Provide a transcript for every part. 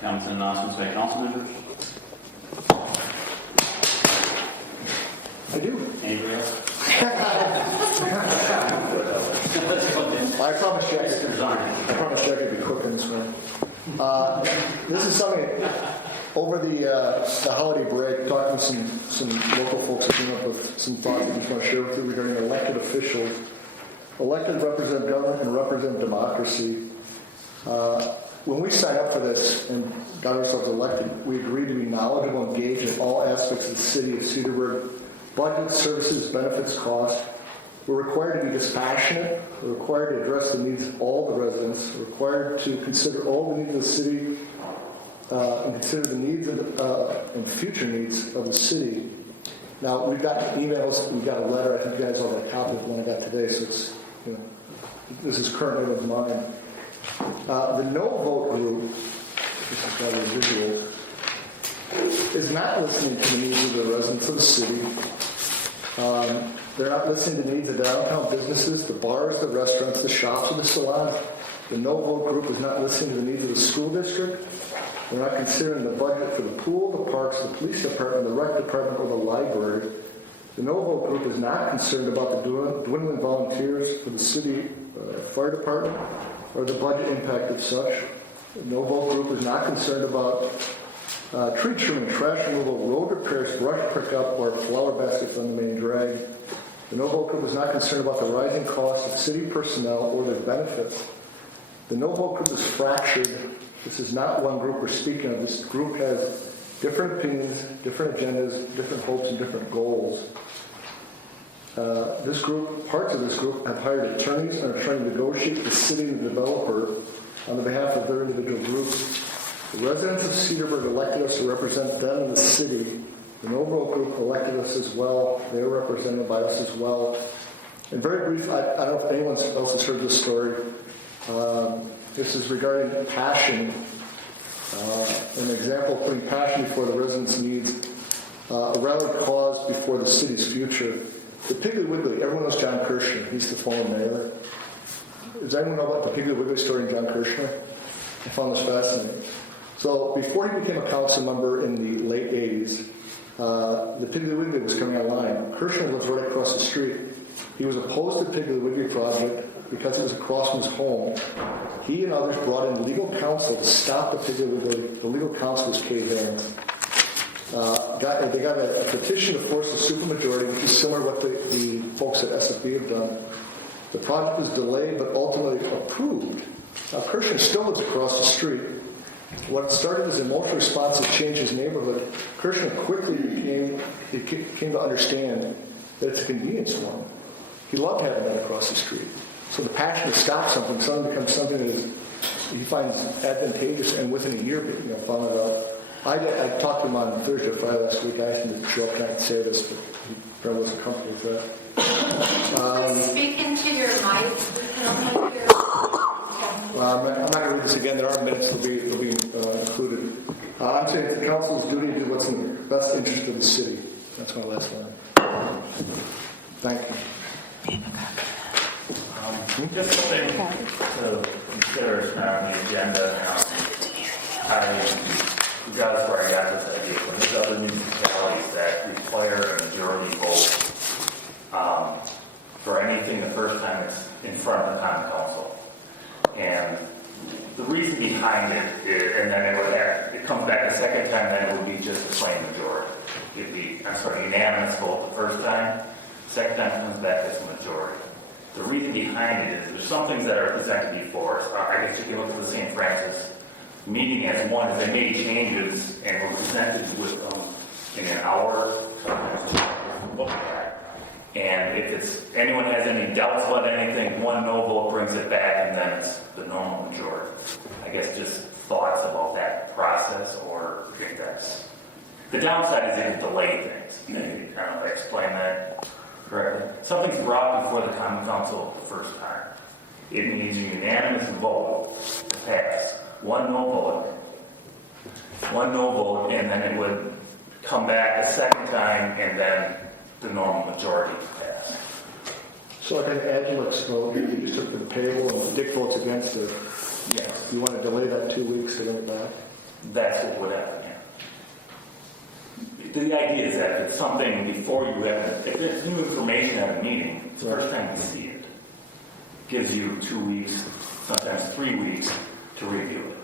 Comments and announcements by council members? I do. Anybody else? I promise you I could be quick in this one. This is something over the holiday break, talking with some local folks that came up with some thoughts that I just want to share with you regarding elected officials. Elected represent government and represent democracy. When we signed up for this and got ourselves elected, we agreed to be knowledgeable and engaged in all aspects of the city of Cedarburg: budget, services, benefits, cost. We're required to be dispassionate. We're required to address the needs of all the residents. We're required to consider all the needs of the city and consider the needs and future needs of the city. Now, we've got emails, we've got a letter. I think you guys all got a copy of the one I got today, so it's, this is currently with mine. The no vote group, this is got a visual, is not listening to the needs of the residents of the city. They're not listening to the needs of downtown businesses, the bars, the restaurants, the shops, and the salons. The no vote group is not listening to the needs of the school district. They're not considering the budget for the pool, the parks, the police department, the rec department, or the library. The no vote group is not concerned about the dwindling volunteers for the city fire department or the budget impact of such. The no vote group is not concerned about tree trimming, trash removal, road repairs, brush pickup, or flower baskets on the main drag. The no vote group is not concerned about the rising costs of city personnel or their benefits. The no vote group is fractured. This is not one group we're speaking of. This group has different opinions, different agendas, different hopes, and different goals. Parts of this group have hired attorneys and are trying to negotiate the city and the developer on behalf of their individual groups. The residents of Cedarburg elected us to represent them in the city. The no vote group elected us as well. They are represented by us as well. And very briefly, I don't know if anyone else has heard this story. This is regarding passion. An example of putting passion before the residents' needs. A rallied cause before the city's future. The Piggly Wiggly, everyone knows John Kirshner. He's the former mayor. Does anyone know about the Piggly Wiggly story and John Kirshner? I found this fascinating. So before he became a council member in the late 80s, the Piggly Wiggly was coming online. Kirshner lives right across the street. He was opposed to the Piggly Wiggly project because it was across from his home. He and others brought in legal counsel to stop the Piggly Wiggly. The legal counsel was Kay Herring. They got a petition to force a supermajority, which is similar to what the folks at SFB have done. The project was delayed, but ultimately approved. Now, Kirshner still lives across the street. What started as an emotional response to change his neighborhood, Kirshner quickly came to understand that it's a convenience for him. He loved having that across the street. So the passion to stop something suddenly becomes something that he finds advantageous, and within a year, found it out. I talked to him on Thursday or Friday last week. I asked him to show up. I can say this, but he probably wasn't comfortable with that. Speak into your mic. We can only hear. I'm not going to read this again. There are minutes that will be included. I'm saying it's the council's duty to do what's in the best interest of the city. That's my last line. Thank you. Just something to consider on the agenda. That's where I got this idea. When there's other municipalities that require a majority vote for anything the first time it's in front of the town council. And the reason behind it is, and then it comes back a second time, then it would be just a plain majority. It'd be, unanimous vote the first time. Second time it comes back as a majority. The reason behind it is there's some things that are presented before us. I guess you can look at the St. Francis meeting as one, as they made changes and were presented with them in an hour, sometimes look at. And if anyone has any doubts about anything, one no vote brings it back, and then it's the normal majority. I guess just thoughts about that process, or if that's the downside is it can delay things. Maybe kind of explain that correctly. Something's brought before the common council the first time. It needs a unanimous vote to pass. One no vote, and then it would come back a second time, and then the normal majority pass. So like an Agilix vote, you just took the payroll and Dick votes against it. Yes. You want to delay that 2 weeks to bring it back? that's what would happen here. The idea is that if it's something before you have, if it's new information at a meeting, it's the first time you see it. Gives you 2 weeks, sometimes 3 weeks to review it.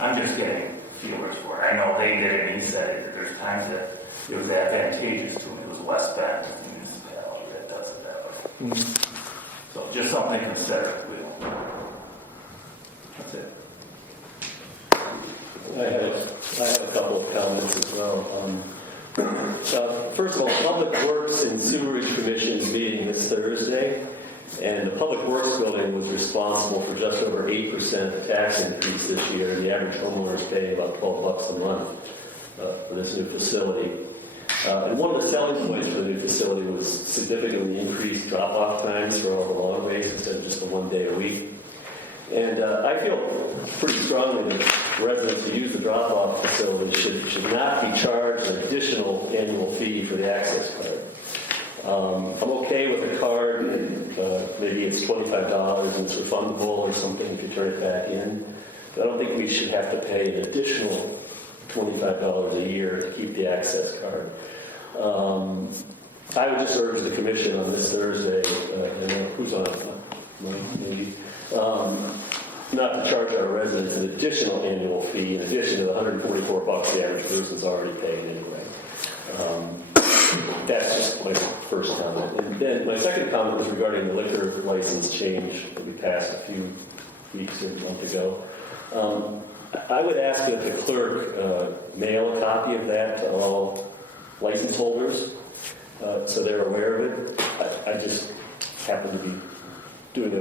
I'm just getting feelers for it. I know they did it, and he said it. There's times that it was advantageous to him. It was West Bend, the municipality that does it that way. So just something to consider. That's it. I have a couple of comments as well. First of all, Public Works and Sewerage Commission is meeting this Thursday, and the Public Works building was responsible for just over 8% tax increase this year. The average homeowner is paying about $12 a month for this new facility. And one of the selling points for the new facility was significantly increased drop-off times for all the lawn waste instead of just the 1 day a week. And I feel pretty strongly that residents who use the drop-off facility should not be charged an additional annual fee for the access card. I'm okay with a card, and maybe it's $25 and it's refundable or something if you turn it back in. But I don't think we should have to pay an additional $25 a year to keep the access card. I would just urge the commission on this Thursday, who's on it? Maybe. Not to charge our residents an additional annual fee in addition to the $144 the average person's already paying anyway. That's just my first comment. And then my second comment was regarding the liquor license change that we passed a few weeks or a month ago. I would ask that the clerk mail a copy of that to all license holders so they're aware of it. I just happen to be doing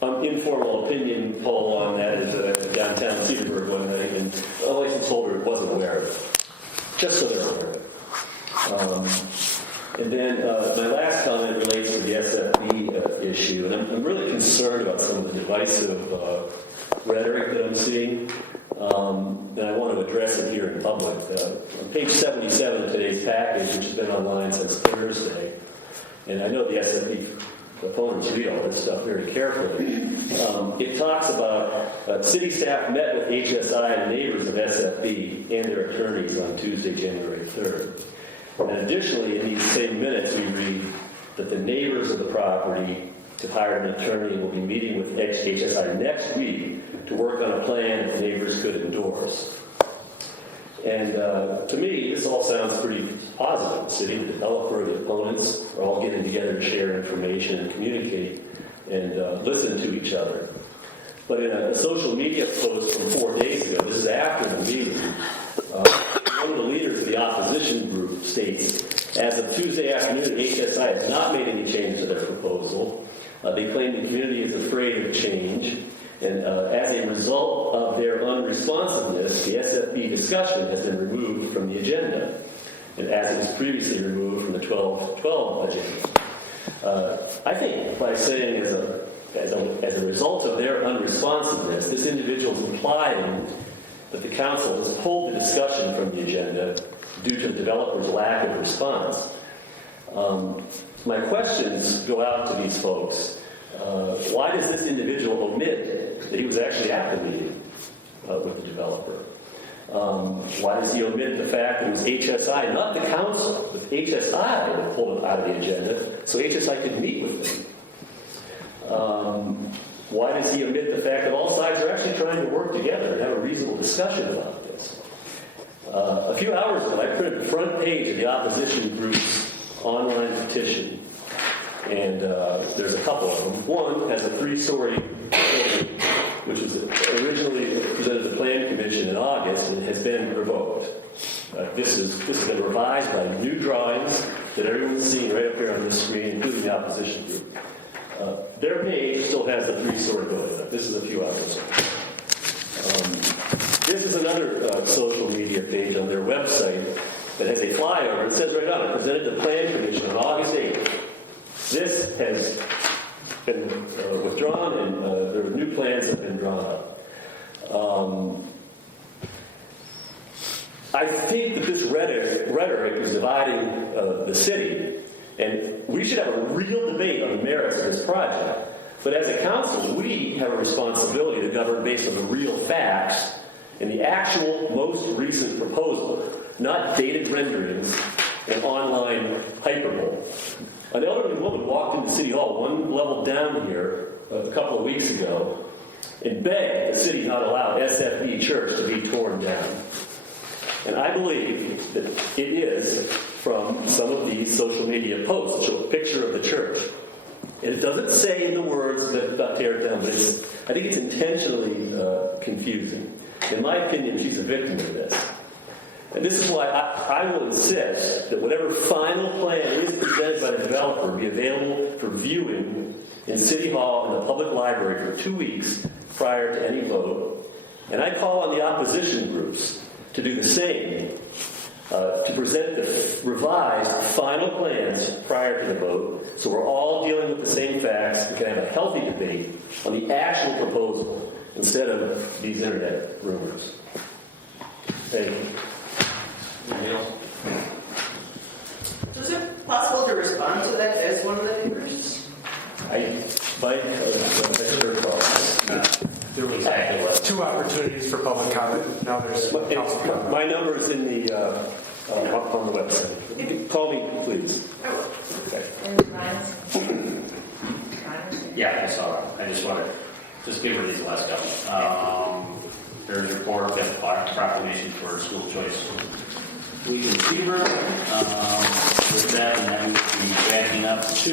an informal opinion poll on that at downtown Cedarburg one night, and a license holder wasn't aware of it, just so they're aware of it. And then my last comment relates to the SFB issue, and I'm really concerned about some of the divisive rhetoric that I'm seeing, and I want to address it here in public. On page 77 of today's package, which has been online since Thursday, and I know the SFB opponents read all this stuff very carefully. It talks about city staff met with HSI and neighbors of SFB and their attorneys on Tuesday, January 3rd. And additionally, in these same minutes, we read that the neighbors of the property have hired an attorney and will be meeting with HSI next week to work on a plan that the neighbors could endorse. And to me, this all sounds pretty positive. The city, the developer, the opponents are all getting together to share information and communicate and listen to each other. But in a social media post from 4 days ago, this is after the meeting, one of the leaders of the opposition group states, as of Tuesday afternoon, HSI has not made any changes to their proposal. They claim the community is afraid of change. And as a result of their unresponsiveness, the SFB discussion has been removed from the agenda, and as it was previously removed from the 12-12 agenda. I think by saying as a result of their unresponsiveness, this individual is implying that the council has pulled the discussion from the agenda due to the developer's lack of response. My questions go out to these folks. Why does this individual omit that he was actually at the meeting with the developer? Why does he omit the fact that it was HSI, not the council, but HSI that pulled it out of the agenda so HSI could meet with them? Why does he omit the fact that all sides are actually trying to work together and have a reasonable discussion about this? A few hours ago, I printed the front page of the opposition group's online petition. And there's a couple of them. One has a 3-story building, which was originally presented to the Plan Commission in August and has been revoked. This has been revised by new drawings that everyone's seeing right up here on this screen, including the opposition group. Their page still has the 3-story building. This is a few hours ago. This is another social media page on their website that has a flyover. It says right on it, presented to the Plan Commission on August 8th. This has been withdrawn, and there are new plans that have been drawn up. I think that this rhetoric is dividing the city, and we should have a real debate on the merits of this project. But as a council, we have a responsibility to govern based on the real facts in the actual most recent proposal, not dated renderings and online hyperbole. An elderly woman walked into City Hall one level down here a couple of weeks ago and begged the city not allow SFB Church to be torn down. And I believe that it is from some of these social media posts that show a picture of the church. And it doesn't say in the words that got tear down, but I think it's intentionally confusing. In my opinion, she's a victim of this. And this is why I will insist that whatever final plan is presented by the developer be available for viewing in City Hall and the public library for 2 weeks prior to any vote. And I call on the opposition groups to do the same, to present the revised final plans prior to the vote, so we're all dealing with the same facts. We can have a healthy debate on the actual proposal instead of these internet rumors. Thank you. So is it possible to respond to that as one of the neighbors? There was exactly what. 2 opportunities for public comment. Now there's council comment. My number is in the up on the website. Call me, please. Okay. And Ryan's. Yeah, I saw that. I just wanted to just give her these last couple. There's a report, we have the proclamation for school choice. We can see her with that, and then we will be backing up to